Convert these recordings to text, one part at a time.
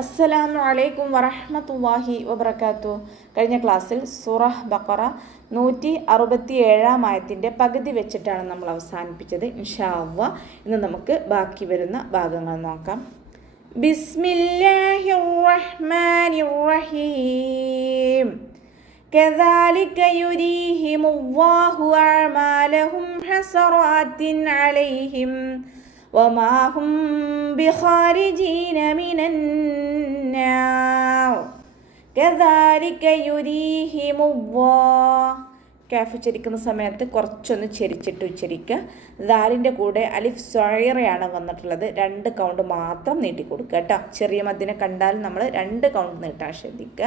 അസ്സലാമു അലൈക്കും വറഹ്മത്തുള്ളാഹി വബറകാതുഹു. കഴിഞ്ഞ ക്ലാസ്സിൽ സൂറഹ് ബഖറ 167 ആയത്തിൻ്റെ പകുതി വെച്ചിട്ടാണ് നമ്മൾ അവസാനിപ്പിച്ചത്. ഇൻഷാ അല്ലാഹ് ഇന്ന് നമുക്ക് ബാക്കി വരുന്ന ഭാഗങ്ങൾ നോക്കാം. ബിസ്മില്ലാഹിർ റഹ്മാനിർ റഹീം. കദാലിക യുരീഹിമുല്ലാഹു അഅമാലഹും ഹസറാത്തിൻ അലൈഹിം വമാ ഹും ബിഖാരിജീന മിനന്നാർ. കദാലിക യുരീഹിമുല്ലാഹ്. കാഫ് ഉച്ചരിക്കുന്ന സമയത്ത് കുറച്ചൊന്ന് ചെരിച്ചിട്ട് ഉച്ചരിക്കുക. ദാലിൻ്റെ കൂടെ അലിഫ് സ്വൈറയാണ് വന്നിട്ടുള്ളത്. 2 കൗണ്ട് മാത്രം നീട്ടി കൊടുക്കുക കേട്ടോ. ചെറിയ മദ്ദിനെ കണ്ടാൽ നമ്മൾ 2 കൗണ്ട് നീട്ടാൻ ശ്രദ്ധിക്കുക.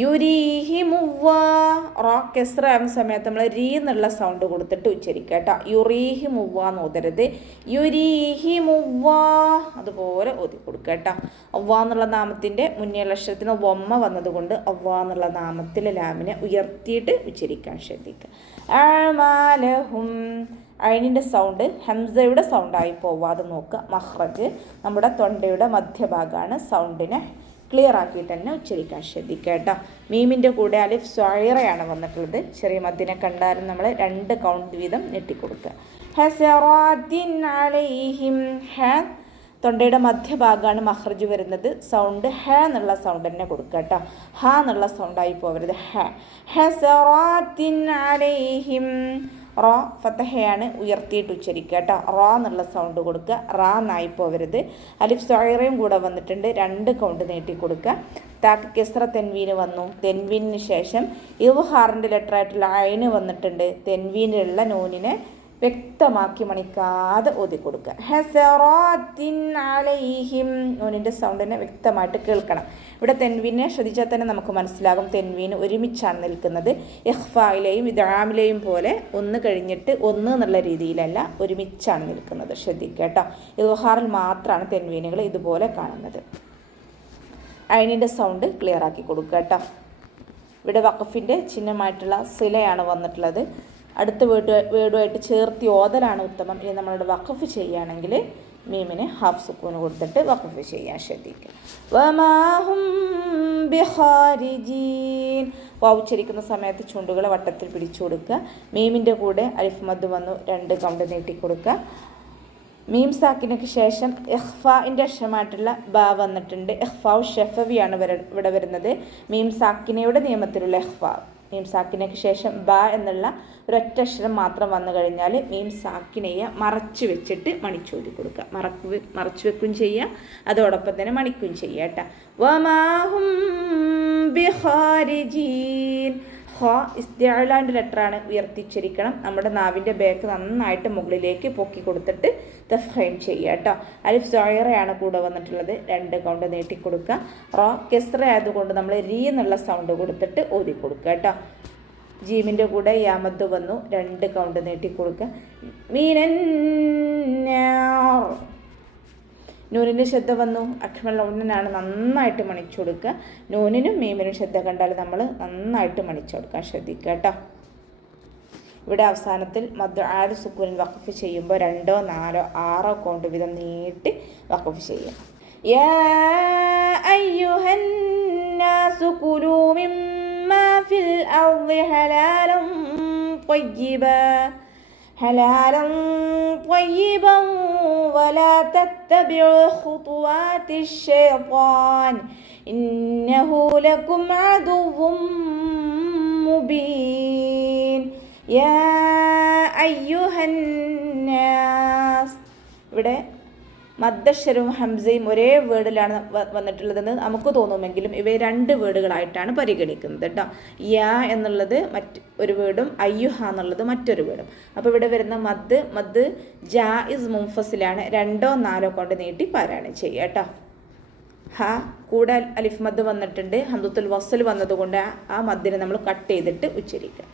യുരീഹിമുല്ലാഹ്. റോ കെസ്റ ആവുന്ന സമയത്ത് നമ്മൾ രീ എന്നുള്ള സൗണ്ട് കൊടുത്തിട്ട് ഉച്ചരിക്കുക കേട്ടോ. യുറീഹിമുല്ലാഹ് എന്ന് ഓതരുത്. യുരീഹിമുല്ലാഹ് അതുപോലെ ഓതി കൊടുക്കുക കേട്ടോ. അള്ളാഹ് എന്നുള്ള നാമത്തിൻ്റെ മുന്നേയുള്ള അക്ഷരത്തിന് വമ്മ വന്നതുകൊണ്ട് അള്ളാഹ് എന്നുള്ള നാമത്തിലെ ലാമിനെ ഉയർത്തിയിട്ട് ഉച്ചരിക്കാൻ ശ്രദ്ധിക്കുക. അഅമാലഹും. അയിനിൻ്റെ സൗണ്ട് ഹംസയുടെ സൗണ്ടായി പോവാതെ നോക്കുക. മഖ്റജ് നമ്മുടെ തൊണ്ടയുടെ മധ്യഭാഗമാണ്. സൗണ്ടിനെ ക്ലിയർ ആക്കിയിട്ട് തന്നെ ഉച്ചരിക്കാൻ ശ്രദ്ധിക്കുക കേട്ടോ. മീമിൻ്റെ കൂടെ അലിഫ് സ്വൈറയാണ് വന്നിട്ടുള്ളത്. ചെറിയ മദ്ദിനെ കണ്ടാലും നമ്മൾ 2 കൗണ്ട് വീതം നീട്ടിക്കൊടുക്കുക. ഹസറാത്തിൻ അലൈഹിം. ഹ തൊണ്ടയുടെ മധ്യഭാഗമാണ് മഖ്റജ് വരുന്നത്. സൗണ്ട് ഹ എന്നുള്ള സൗണ്ട് തന്നെ കൊടുക്കുക കേട്ടോ. ഹ എന്നുള്ള സൗണ്ടായി പോവരുത്. ഹ. ഹസറാത്തിൻ അലൈഹിം. റോ ഫത്തഹയാണ്, ഉയർത്തിയിട്ട് ഉച്ചരിക്കുക കേട്ടോ. റോ എന്നുള്ള സൗണ്ട് കൊടുക്കുക. റാ എന്നായി പോവരുത്. അലിഫ് സ്വൈറയും കൂടെ വന്നിട്ടുണ്ട്. 2 കൗണ്ട് നീട്ടി കൊടുക്കുക. താക്ക് കെസ്റ തെൻവീന് വന്നു. തെൻവീനിന് ശേഷം ഇദ്ഹാറിൻ്റെ ലെറ്ററായിട്ടുള്ള അയിന് വന്നിട്ടുണ്ട്. തെൻവീനിലുള്ള നൂനിനെ വ്യക്തമാക്കി മണിക്കാതെ ഓതി കൊടുക്കുക. ഹസറാത്തിൻ അലൈഹിം. നൂനിൻ്റെ സൗണ്ടിനെ വ്യക്തമായിട്ട് കേൾക്കണം. ഇവിടെ തെൻവീനെ ശ്രദ്ധിച്ചാൽ തന്നെ നമുക്ക് മനസ്സിലാകും തെൻവീന് ഒരുമിച്ചാണ് നിൽക്കുന്നത്. ഇഖ്ഫായിലെയും ഇദ്ഗാമിലെയും പോലെ ഒന്ന് കഴിഞ്ഞിട്ട് ഒന്ന് എന്നുള്ള രീതിയിലല്ല, ഒരുമിച്ചാണ് നിൽക്കുന്നത്. ശ്രദ്ധിക്കുക കേട്ടോ. ഇദ്ഹാറിൽ മാത്രമാണ് തെൻവീനുകൾ ഇതുപോലെ കാണുന്നത്. അയിനിൻ്റെ സൗണ്ട് ക്ലിയർ ആക്കി കൊടുക്കുക കേട്ടോ. ഇവിടെ വഖഫിൻ്റെ ചിഹ്നമായിട്ടുള്ള സിലയാണ് വന്നിട്ടുള്ളത്. അടുത്ത വേർഡുമായിട്ട് ചേർത്തി ഓതലാണ് ഉത്തമം. ഇനി നമ്മളുടെ വഖഫ് ചെയ്യുകയാണെങ്കിൽ മീമിന് ഹാഫ് സുക്കൂന് കൊടുത്തിട്ട് വഖഫ് ചെയ്യാൻ ശ്രദ്ധിക്കുക. വമാ ഹും ബിഖാരിജീൻ. വാവ് ഉച്ചരിക്കുന്ന സമയത്ത് ചുണ്ടുകളെ വട്ടത്തിൽ പിടിച്ചു കൊടുക്കുക. മീമിൻ്റെ കൂടെ അലിഫ് മദ് വന്നു. 2 കൗണ്ട് നീട്ടി കൊടുക്കുക. മീം സാക്കിനൊക്കെ ശേഷം ഇഖ്ഫാഇൻ്റെ അക്ഷരമായിട്ടുള്ള ബ വന്നിട്ടുണ്ട്. ഇഖ്ഫാഉ ഷഫവിയാണ് ഇവിടെ വരുന്നത്. മീം സാക്കിനയുടെ നിയമത്തിലുള്ള ഇഖ്ഫാ. മീം സാക്കിനയ്ക്ക് ശേഷം ബ എന്നുള്ള ഒരൊറ്റ അക്ഷരം മാത്രം വന്നു കഴിഞ്ഞാൽ മീം സാക്കിനയെ മറച്ചു വെച്ചിട്ട് മണിച്ചോതി കൊടുക്കുക. മറച്ചു വെക്കും ചെയ്യുക, അതോടൊപ്പം തന്നെ മണിക്കും ചെയ്യുക കേട്ടോ. വമാ ഹും ബിഖാരിജീൻ. ഹ ഇസ്തിഅലാൻ്റെ ലെറ്ററാണ്, ഉയർത്തിച്ചരിക്കണം. നമ്മുടെ നാവിൻ്റെ ബേക്ക് നന്നായിട്ട് മുകളിലേക്ക് പൊക്കി കൊടുത്തിട്ട് തഫ്ഹീം ചെയ്യുക കേട്ടോ. അലിഫ് സ്വൈറയാണ് കൂടെ വന്നിട്ടുള്ളത്. 2 കൗണ്ട് നീട്ടി കൊടുക്കുക. റോ കെസ്റ ആയതുകൊണ്ട് നമ്മൾ രീ എന്നുള്ള സൗണ്ട് കൊടുത്തിട്ട് ഓതി കൊടുക്കുക കേട്ടോ. ജീമിൻ്റെ കൂടെ യാമദ് വന്നു. 2 കൗണ്ട് നീട്ടി കൊടുക്കുക. മീനന്നാർ. നൂനിൻ്റെ ശ്രദ്ധ വന്നു. അക്മൽ ഉന്നനാണ്, നന്നായിട്ട് മണിച്ചു കൊടുക്കുക. നൂനിനും മീമിനും ശ്രദ്ധ കണ്ടാൽ നമ്മൾ നന്നായിട്ട് മണിച്ചു കൊടുക്കാൻ ശ്രദ്ധിക്കുക കേട്ടോ. ഇവിടെ അവസാനത്തിൽ മദ് ആല് സുക്കൂനിൽ വഖഫ് ചെയ്യുമ്പോൾ 2, 4, 6 കൗണ്ട് വീതം നീട്ടി വഖഫ് ചെയ്യും. യാ അയ്യുഹന്നാസു കുലൂ മിമ്മാ ഫിൽ അർളി ഹലാലൻ طيبا ولا تتبعوا خطوات الشيطان إنه لكم عدو مبين. يا أيها الناس. ഇവിടെ മദ്ദക്ഷരവും ഹംസയും ഒരേ വേർഡിലാണ് വന്നിട്ടുള്ളതെന്ന് നമുക്ക് തോന്നുമെങ്കിലും ഇവയെ 2 വേർഡുകളായിട്ടാണ് പരിഗണിക്കുന്നത് കേട്ടോ. യാ എന്നുള്ളത് ഒരു വേർഡും അയ്യുഹ എന്നുള്ളത് മറ്റൊരു വേർഡും. അപ്പോൾ ഇവിടെ വരുന്ന മദ് ജായിസ് മുൻഫസിലാണ്. 2, 4 കൊണ്ട് നീട്ടി പാരായണം ചെയ്യുക കേട്ടോ. ഹ കൂടെ അലിഫ് മദ് വന്നിട്ടുണ്ട്. ഹംദത്തുൽ വസ്ൽ വന്നതുകൊണ്ട് ആ മദ്ദിനെ നമ്മൾ കട്ട് ചെയ്തിട്ട് ഉച്ചരിക്കുക.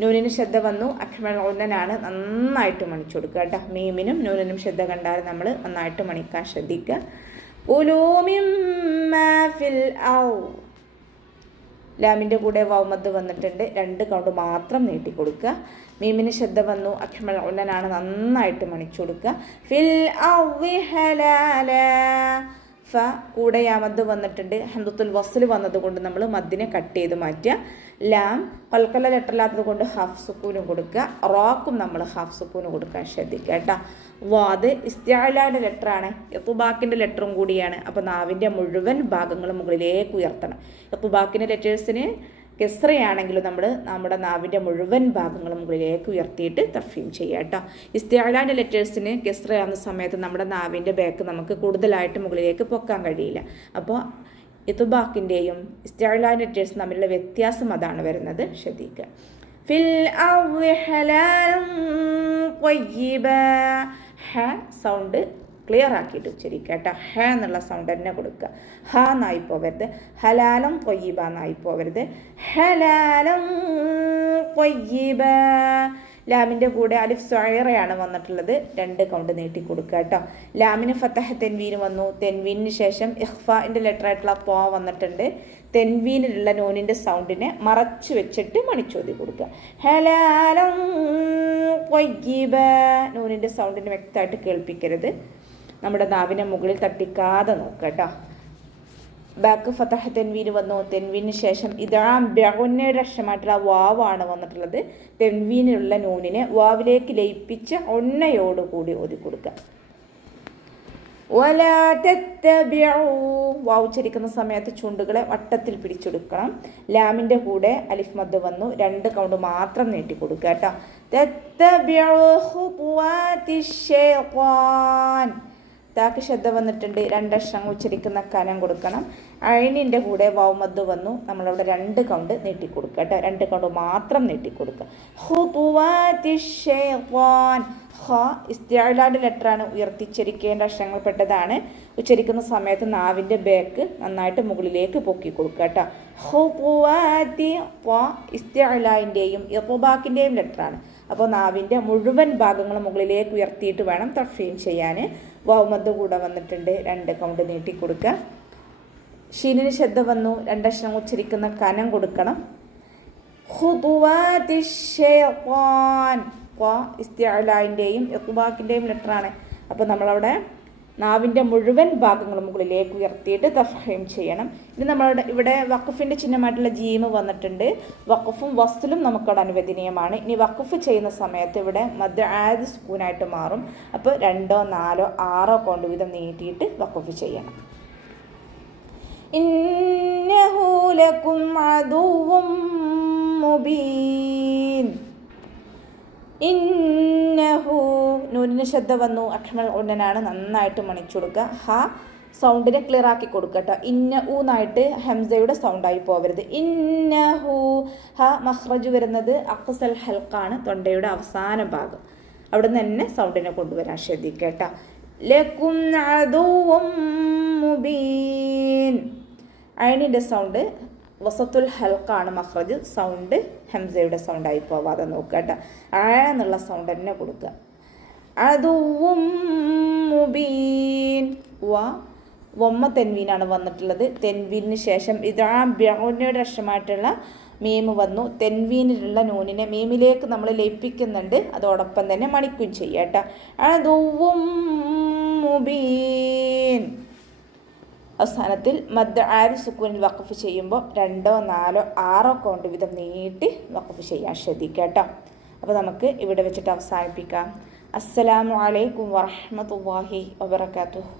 നൂനിന് ശ്രദ്ധ വന്നു. അക്മൽ ഉന്നനാണ്, നന്നായിട്ട് മണിച്ചു കൊടുക്കുക കേട്ടോ. മീമിനും നൂനിനും ശ്രദ്ധ കണ്ടാൽ നമ്മൾ നന്നായിട്ട് മണിക്കാൻ ശ്രദ്ധിക്കുക. കുലൂ മിമ്മാ ഫിൽ അർള്. ലാമിൻ്റെ കൂടെ വൗമദ് വന്നിട്ടുണ്ട്. 2 കൗണ്ട് മാത്രം നീട്ടി കൊടുക്കുക. മീമിന് ശ്രദ്ധ വന്നു. അക്മൽ ഉന്നനാണ്, നന്നായിട്ട് മണിച്ചു കൊടുക്കുക. ഫിൽ അർളി ഹലാല. ഫ കൂടെ യാമദ് വന്നിട്ടുണ്ട്. ഹംദത്തുൽ വസ്ൽ വന്നതുകൊണ്ട് നമ്മൾ മദ്ദിനെ കട്ട് ചെയ്ത് മാറ്റുക. ലാം കൽക്കല ലെറ്ററില്ലാത്തത് കൊണ്ട് ഹാഫ് സുക്കൂനും കൊടുക്കുക. റാക്കും നമ്മൾ ഹാഫ് സുക്കൂന് കൊടുക്കാൻ ശ്രദ്ധിക്കുക കേട്ടോ. വാദ് ഇസ്തിഅലാന്റെ ലെറ്ററാണ്, ഇത്ബാക്കിൻ്റെ ലെറ്ററും കൂടിയാണ്. അപ്പോൾ നാവിൻ്റെ മുഴുവൻ ഭാഗങ്ങളും മുകളിലേക്ക് ഉയർത്തണം. ഇത്ബാക്കിൻ്റെ ലെറ്റേഴ്സിന് കെസ്റയാണെങ്കിലും നമ്മുടെ നാവിൻ്റെ മുഴുവൻ ഭാഗങ്ങളും മുകളിലേക്ക് ഉയർത്തിയിട്ട് തഫീം ചെയ്യുക കേട്ടോ. ഇസ്തിഅലാൻ്റെ ലെറ്റേഴ്സിന് കെസ്റയാവുന്ന സമയത്ത് നമ്മുടെ നാവിൻ്റെ ബാക്ക് നമുക്ക് കൂടുതലായിട്ട് മുകളിലേക്ക് പൊക്കാൻ കഴിയില്ല. അപ്പോൾ ഇത്ബാക്കിൻ്റെയും ഇസ്തിഅലാൻ്റെ ലെറ്റേഴ്സ് തമ്മിലുള്ള വ്യത്യാസം അതാണ് വരുന്നത്, ശ്രദ്ധിക്കുക. ഫിൽ അർളി ഹലാലൻ ത്വയ്യിബ, ഹ സൗണ്ട് ക്ലിയർ ആക്കിയിട്ട് ഉച്ചരിക്കുക കേട്ടോ. ഹ എന്നുള്ള സൗണ്ട് തന്നെ കൊടുക്കുക. ഹ എന്നായി പോവരുത്, ഹലാലം ത്വയ്യിബ എന്നായി പോവരുത്. ഹലാലം ത്വയ്യിബ. ലാമിൻ്റെ കൂടെ അലിഫ് സ്വൈറയാണ് വന്നിട്ടുള്ളത്, 2 കൗണ്ട് നീട്ടി കൊടുക്കുക കേട്ടോ. ലാമിന് ഫത്തഹ തെൻവീന് വന്നു. തെൻവീനിന് ശേഷം ഇഖ്ഫാൻ്റെ ലെറ്റർ ആയിട്ടുള്ള ത്വാ വന്നിട്ടുണ്ട്. തെൻവീനിലുള്ള നൂനിൻ്റെ സൗണ്ടിനെ മറച്ചു വെച്ചിട്ട് മണിച്ചോതി കൊടുക്കുക. ഹലാലം ത്വയ്യിബ. നൂനിൻ്റെ സൗണ്ടിനെ വ്യക്തമായിട്ട് കേൾപ്പിക്കരുത്, നമ്മുടെ നാവിനെ മുകളിൽ തട്ടിക്കാതെ നോക്കുക കേട്ടോ. ബാക്ക് ഫതഹ തെൻവീന് വന്നു. തെൻവീന് ശേഷം ഇതാം ബെഗുന്നയുടെ അക്ഷരമായിട്ടുള്ള വാവാണ് വന്നിട്ടുള്ളത്. തെൻവീനിലുള്ള നൂനിനെ വാവിലേക്ക് ലയിപ്പിച്ച് ഒന്നയോടുകൂടി ഓതി കൊടുക്കുക. വാവ് ഉച്ചരിക്കുന്ന സമയത്ത് ചുണ്ടുകളെ വട്ടത്തിൽ പിടിച്ചെടുക്കണം. ലാമിൻ്റെ കൂടെ അലിഫ് മദ് വന്നു, 2 കൗണ്ട് മാത്രം നീട്ടി കൊടുക്കുക കേട്ടോ. താക്ക് ശബ്ദം വന്നിട്ടുണ്ട്, 2 അക്ഷരങ്ങൾ ഉച്ചരിക്കുന്ന കനം കൊടുക്കണം. അയിനിൻ്റെ കൂടെ വാവ് മദ് വന്നു, നമ്മളവിടെ 2 കൗണ്ട് നീട്ടി കൊടുക്കുക കേട്ടോ. 2 കൗണ്ട് മാത്രം നീട്ടി കൊടുക്കുക. ഹ ഇസ്തിഅലാന്റെ ലെറ്ററാണ്, ഉയർത്തിച്ചരിക്കേണ്ട അക്ഷരങ്ങൾ പെട്ടതാണ്. ഉച്ചരിക്കുന്ന സമയത്ത് നാവിൻ്റെ ബാക്ക് നന്നായിട്ട് മുകളിലേക്ക് പൊക്കി കൊടുക്കുക കേട്ടോ. ഹുതുവാതി ഇസ്തിഅലാൻ്റെയും ഇത്ബാക്കിൻ്റെയും ലെറ്ററാണ്. അപ്പോൾ നാവിൻ്റെ മുഴുവൻ ഭാഗങ്ങളും മുകളിലേക്ക് ഉയർത്തിയിട്ട് വേണം തഫീം ചെയ്യാൻ. വാവ് മദ് കൂടെ വന്നിട്ടുണ്ട്, 2 കൗണ്ട് നീട്ടി കൊടുക്കുക. ഷീനിന് ശബ്ദം വന്നു, 2 അക്ഷരം ഉച്ചരിക്കുന്ന കനം കൊടുക്കണം. ഖുതുവാതി ശൈത്വാൻ. ഇസ്തിഅലാൻ്റെയും ഇത്ബാക്കിൻ്റെയും ലെറ്ററാണ്. അപ്പോൾ നമ്മളവിടെ നാവിൻ്റെ മുഴുവൻ ഭാഗങ്ങളും മുകളിലേക്ക് ഉയർത്തിയിട്ട് തഫീം ചെയ്യണം. ഇനി നമ്മളുടെ ഇവിടെ വഖഫിൻ്റെ ചിഹ്നമായിട്ടുള്ള ജീമ് വന്നിട്ടുണ്ട്. വഖഫും വസ്ലും നമുക്കവിടെ അനുവദനീയമാണ്. ഇനി വഖഫ് ചെയ്യുന്ന സമയത്ത് ഇവിടെ മദ് ആദ് സുക്കൂനായിട്ട് മാറും. അപ്പോൾ 2, 4, 6 കൗണ്ട് വീതം നീട്ടിയിട്ട് വഖഫ് ചെയ്യണം. ഇന്നഹു ലകും അദുവ്വും മുബീൻ. ഇന്നഹു നൂനിന് ശബ്ദം വന്നു, അക്ഷമൽ ഉന്നനാണ്, നന്നായിട്ട് മണിച്ചു കൊടുക്കുക. ഹ സൗണ്ടിനെ ക്ലിയർ ആക്കി കൊടുക്കുക കേട്ടോ. ഇന്ന ഊന്നായിട്ട് ഹംസയുടെ സൗണ്ടായി പോവരുത്. ഇന്നഹു ഹ മഖ്റജ് വരുന്നത് അഖ്സൽ ഹൽക്കാണ്, തൊണ്ടയുടെ അവസാന ഭാഗം. അവിടെ നിന്ന് തന്നെ സൗണ്ടിനെ കൊണ്ടുവരാൻ ശ്രദ്ധിക്കുക കേട്ടോ. ലകും അദുവ്വും മുബീൻ. അയിനിൻ്റെ സൗണ്ട് വസത്തുൽ ഹൽക്കാണ് മഖ്റജ്, സൗണ്ട് ഹംസയുടെ സൗണ്ടായി പോവാതെ നോക്കുക കേട്ടോ. എന്നുള്ള സൗണ്ട് തന്നെ കൊടുക്കുക. അദുവ്വും മുബീൻ. വമ്മ തെൻവീനാണ് വന്നിട്ടുള്ളത്. തെൻവീനിന് ശേഷം ഇതാ ബെഗുന്നയുടെ അക്ഷരമായിട്ടുള്ള മീമ് വന്നു. തെൻവീനിലുള്ള നൂനിനെ മീമിലേക്ക് നമ്മൾ ലയിപ്പിക്കുന്നുണ്ട്, അതോടൊപ്പം തന്നെ മണിക്കും ചെയ്യുക കേട്ടോ. അദുവ്വും മുബീൻ. അവസാനത്തിൽ മദ് ആദ് സുക്കൂനിൽ വഖഫ് ചെയ്യുമ്പോൾ 2, 4, 6 കൗണ്ട് വീതം നീട്ടി വഖഫ് ചെയ്യാൻ ശ്രദ്ധിക്കുക കേട്ടോ. അപ്പോൾ നമുക്ക് ഇവിടെ വെച്ചിട്ട് അവസാനിപ്പിക്കാം. അസ്സലാമു അലൈക്കും വറഹ്മത്തുള്ളാഹി വബറകാതുഹു.